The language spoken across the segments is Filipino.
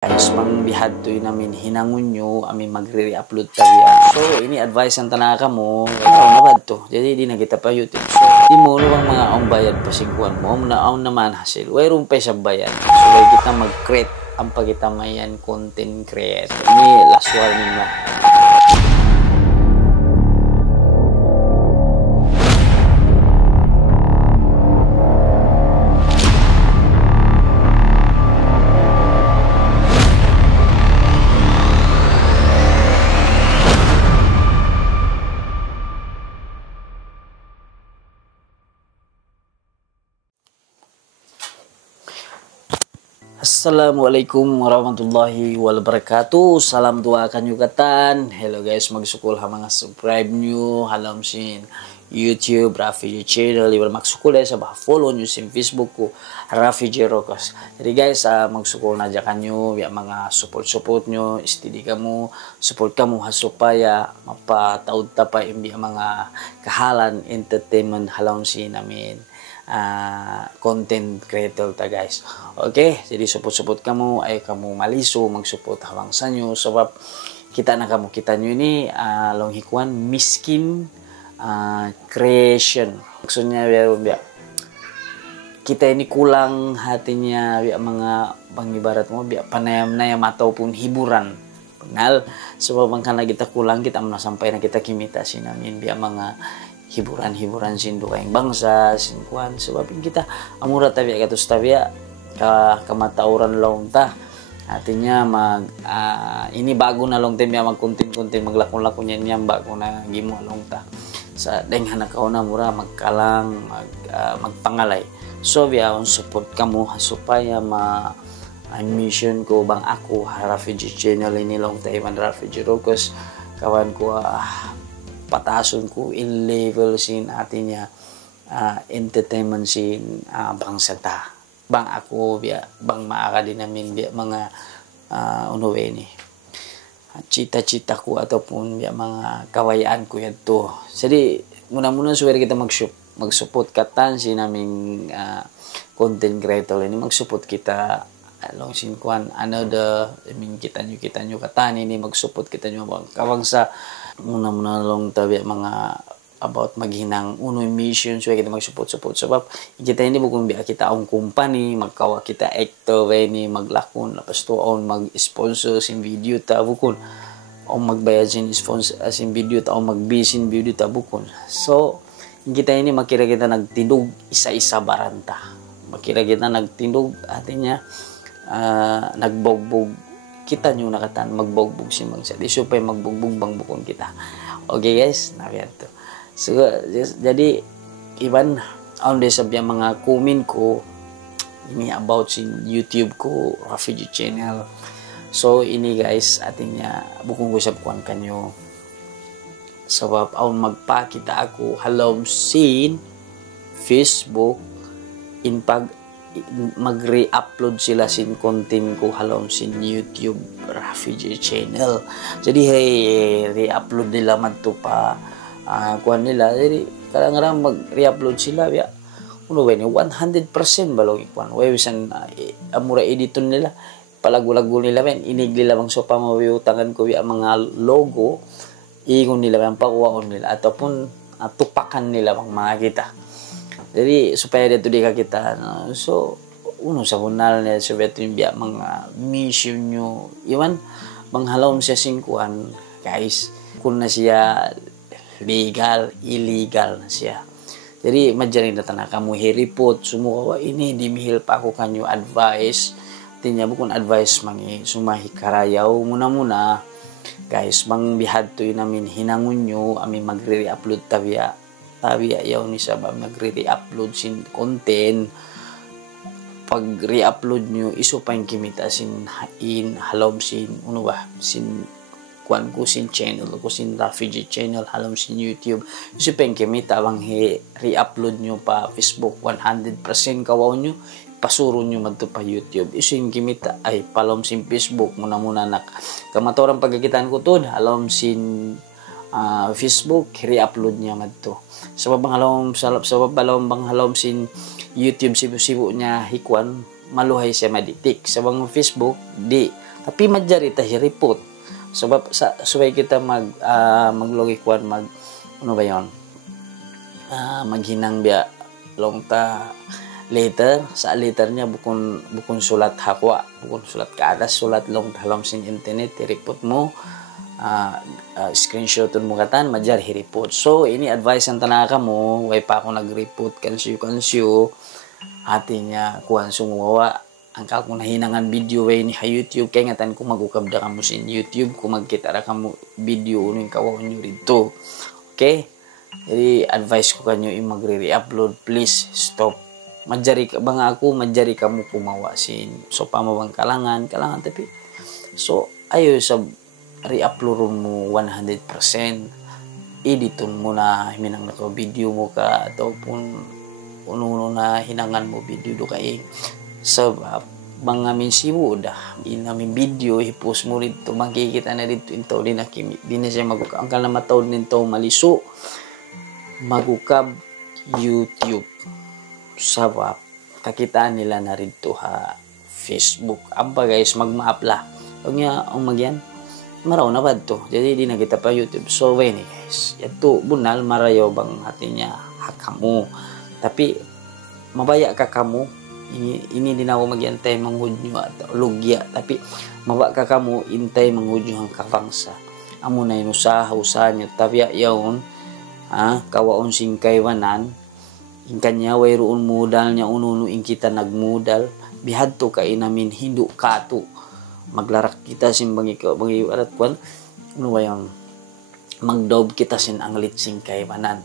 Guys, mangbihad to namin hinangon nyo, amin magre-upload tayo. So, ini advice ang tanaka mo, ikaw na to. Jadi, di na kita pa YouTube. So, di mo ang mga bayad pasingkuan mo, naon naman hasil. Wayroon pa sa bayad. So, way kita mag-create ang pagitamayan content creator. Ini last warning lang. Assalamualaikum warahmatullahi wabarakatuh. Salam dua kanyugatan. Hello guys, magsukul ha mga subscribe nyo. Halam sin YouTube, Rafi channel. Iba magsukul sa bah follow nyo sin Facebook ko, Rafi Rocos. Jadi guys, magsukul na dyan kanyo. Mga support nyo. Steady ka mo. Support ka mo supaya mapataod tapay imbi mga kahalan entertainment halam sin namin. Content creator ta guys. Okay, jadi support kamu, ay kamu maliso mag-support hawang sa nyo sebab kita na kamu kita nyo ini long hikuan miskin creation. Maksudnya biar kita ini kulang hatinya biar mga pangibarat mo biar panayam-nayam ataupun hiburan. Pengal sebab karena kita kulang kita sampai na kita kimita sinamin biar mga hiburan-hiburan sindu kaing bangsa sinkuan sebab kita amura tabi katus tabi kamatauran long ta artinya ini bago na long tem magkuntin-kuntin maglakon-lakon yan bago na gimo long ta sa denghan na kauna mura magkalang magpangalay so biya on support kamo supaya mission ko bang ako Rafi channel ini long ta Ivan Rafi Rocos kawan ko patasun ko in level sin artinya entertainment sin bangsa ta bang ako biya bang maakadi namin biya mga unuwe ni cita-cita ko ataupun biya mga kawayaan ko yan to jadi muna-muna suwere kita mag-support katan sin naming content creator ini mag-support kita long sin kuan another kita nyo katan ini mag-support kita nyo bang kabangsa muna long tabi mga about maghinang uno mission so kita mag-support sebab kita ini bukan biya kita ang company magkawa kita actor ni maglakon lapas to on mag-sponsor sin video ta bukon o magbayad sin sponsor sin video ta o mag-bisin video ta bukon so kita ini makira kita nagtindog isa-isa baranta makira kita nagtindog artinya nagbogbog kita nyo nakatan magbogbog si magsa di supaya magbogbog bang bukon kita okay guys nabiyan to so jadi iban on day sabya mga comment ko ini about sin YouTube ko Rafi channel so ini guys atingnya bukong gusap kuan kanyo sebab aun magpakita ako halom sin Facebook in pag mag-re-upload sila sin content ko halom sin YouTube Rafi channel jadi re-upload nila man to pa kuan nila jadi kadang-kadang mag-re-upload sila ya uno ba ni 100% balong ikuan way bisan amura editon nila palago-lago nila men inigli lamang so pa mawiutangan ko ya mga logo ingon nila man pakuwaon nila ataupun tupakan nila bang mga kita jadi supaya dito di ka kita so uno sa bunal niya so beto yung biya mga mission nyo iwan manghalom siya singkuan guys kung na siya legal illegal na siya jadi madyarin na tanaka mo hiripot sumukawa ini dimihil pa ako kanyo advice tinya bukon advice mangi sumahi karayaw muna guys mangbihad to namin hinangon nyo amin magre-upload tabi ayaw ni sabab nagre-upload sin content pag re-upload nyo iso pa yung kimita sin halom sin ano ba sin kuan ko sin channel ko sin Rafi channel halom sin YouTube iso pa yung kimita bang re-upload nyo pa Facebook 100% kawaw nyo pasuro nyo madto pa YouTube iso yung kimita ay palom sin Facebook muna nak kamatoran pagkakitaan ko to halom sin Facebook re-upload niya madto sabab bang halom sin YouTube sibu-sibu niya hikuan maluhay siya maditik sa bang Facebook di Tapi majari ta hiripot. Sebab sabay kita maglogikwan ano ba yon? Maghinang biya long ta later sa letternya bukon sulat hakwa, bukon sulat ke atas, sulat long dalam sin internet hiripot mo. Screenshoton mo katan majar hiripot. So ini advice ang tanaka mo, way pa ako nagreport kansyo hatinya kuan sumuwa ang kako nahinangan video way ni YouTube kay ngatan ko magukabda kamo sin YouTube kung magkita ra kamo video uning kawon nyo rito. Okay, jadi advice ko kanyo i magre-upload, please stop. Majari bang ako majari kamo pumawa sin so pamabang kalangan tapi so ayo sa re-upload mo 100%. Editon mo na hinang naka video mo ka ataupun uno na hinangan mo video do kay sabab mga minsibo dah inamin video i-post mo rito makikita na dito into di na siya magukab ang kana matawd nito maliso magukab YouTube sabab kakitaan nila na rito ha Facebook amba guys magmaapla nya ang magyan maraw na ba to jadi di na kita pa YouTube so way ni guys yato bunal marayo bang hatinya hakamu tapi mabaya ka kamu ini din ako magyantay manghudyo at lugya tapi maba ka kamu intay manghudyo ang kabangsa amo na inusaha nyo tapi yaon kawaon singkaywanan in kanya way roon modal nya ununo in kita nagmodal bihadto ka inamin hindu kato maglarak kita sin bangi arat kwan ano ba yung magdob kita sin ang litsing kaywanan.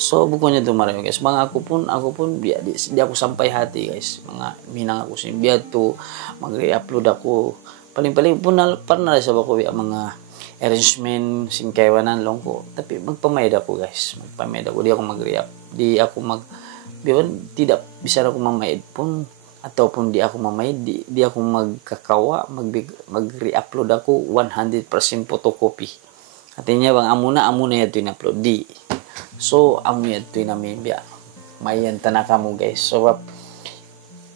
So buko niya tumarayo guys mga ako pun di ako sampay hati guys mga minang ako sin biad to mag-upload ako paling pun parna sa bako mga arrangement sin kaywanan long ko tapi magpamayad ako guys di ako tidak bisa ako mamayad pun ataupun di ako mamayad di ako magkakawa mag-re-upload ako 100% photocopy artinya bang amuna yato in-upload di so amo yato namin biya mayan tanaka mo guys so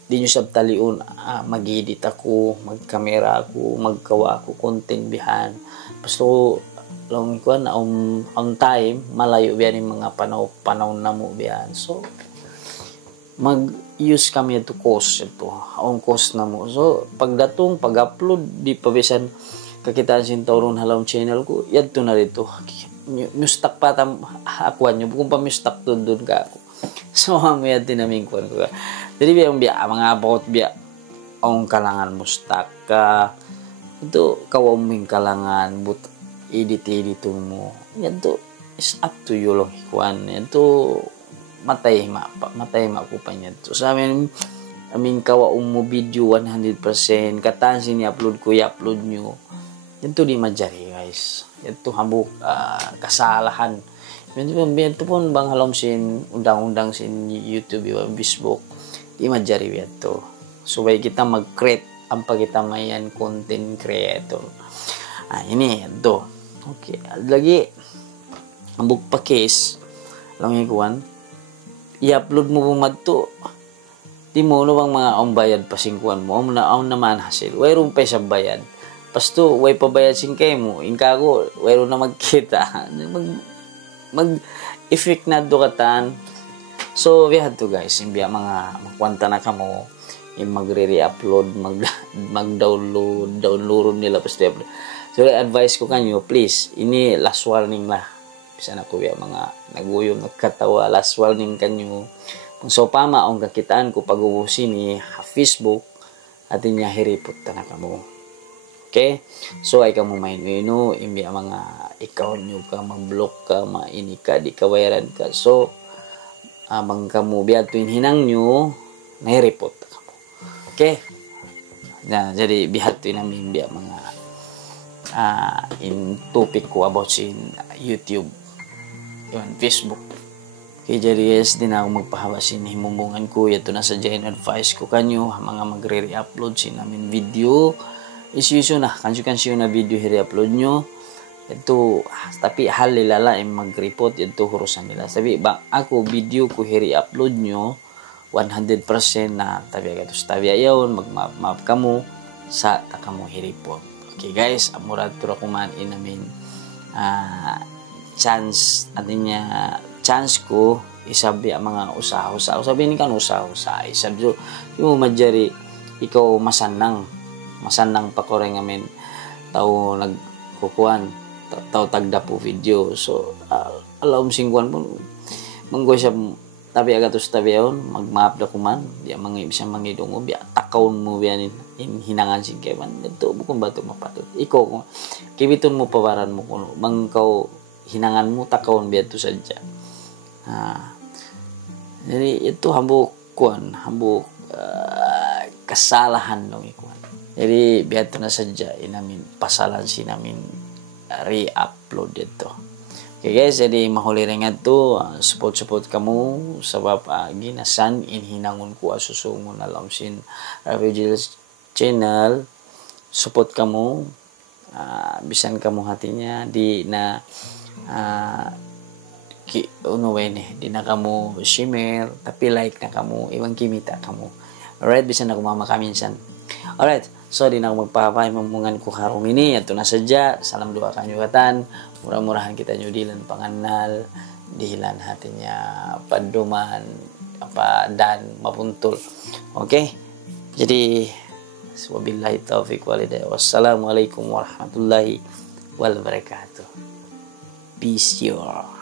di nyo sab taliun mag-edit ako mag-camera ako magkawa ako content bihan pasto long kuan on time malayo biyan yung mga panahon na mo biyan so mag-use kami ito cost ito on cost na mo so pagdatong pag-upload di pabisan kakitaan sin tawron halawang channel ko yadto na rito mustak pa tam akuan nyo kung pa mustak doon ka ako so mamaya tinamin ko jadi biyang mga about biya ang kalangan mustak ka ito kawaming kalangan but edit mo yadto is up to you lang ikuan yadto matay ko pa niya. So sa amin kawa mo video 100% katansin i-upload ko i-upload nyo. Yan to di majari guys. Yan to habuk kasalahan. Yan to pun bang halom sin undang-undang sin YouTube o Facebook. Di majari yan to. So bay kita mag-create ang pagkita mayan content creator. Ini yan to. Okay. Lagi habuk pa case lang ikuan i-upload mo bumadto di mo no bang mga bayad pasingkuan mo ang naman hasil wayron pa sa bayad pasto way pa bayad singkay mo inkago wayron na magkita mag effect na do katan so we had to guys imbiya mga magkwanta na kamo magre-re-upload mag-download nila pasto so advice ko kanyo please ini last warning lah bisa na ko ya mga naguyom nagkatawa last warning kanyo so pama ang kakitaan ko pag-ubusin ni Facebook atin niya hiripot na kamo okay so ay kamo mainuino imbi mga ikaw nyo ka mag-block ka maini ka di kawayaran ka so abang kamo biya tuwing hinang nyo nahiripot kamo okay jadi bihat tuwing namin biya mga in topic ko about sin YouTube Facebook. Okay, jadi yes, din ako magpahaba sin himumbungan ko. Ito na sa dyan advice ko kanyo. Mga magre-re-upload sin namin video. Isu-isu na. Kanyo na video hi-re-upload nyo. Ito, tapi hal nilala mag-report. Ito hurusan nila. Sabi, bang ako video ko hi-re-upload nyo 100% na tabi agatos. Tabi ayaw, mag-map ka mo. sa takamo hiripot. Okay guys, murad tura kuman inamin chance atinya chance ko isabi ang mga usaha-usaha. Sabi ni kan usaha-usaha. Isabi yung majari ikaw masanang pakoreng amin tao nagkukuan tao tagda po video. So alam singkuan po manggo siya tabi agatos tabi yun magmap da kuman biya mga ibisang mangidungo biya takawon mo biya in hinangan sing keman ito bukong bato mapatot ikaw kung kibiton mo pawaran mo kuno mangkaw hinangan mo takawon biya to sadya. Jadi itu hambuk kesalahan dong ikuan. Jadi biar tu na saja inamin pasalan si namin re-upload itu. Okay guys, jadi mahuliringan tu support kamu sebab ginasan inhinangon ko asusungon na lamsin Refugees channel. Support kamu bisan kamu hatinya di na di na kamu share tapi like na kamu iwan kimita kamu. Alright, bisa na kumama kaminsan. Alright, so di na ako magpapay mamungan ko karong ini. Ito na sadya. Salam dua kanyugatan. Murah-murahan kita nyudilan panganal. Dihilan hatinya paduman apa dan mapuntul. Okay? Jadi wabillahi taufiq walhidayah. Wassalamualaikum warahmatullahi wabarakatuh. Peace you all.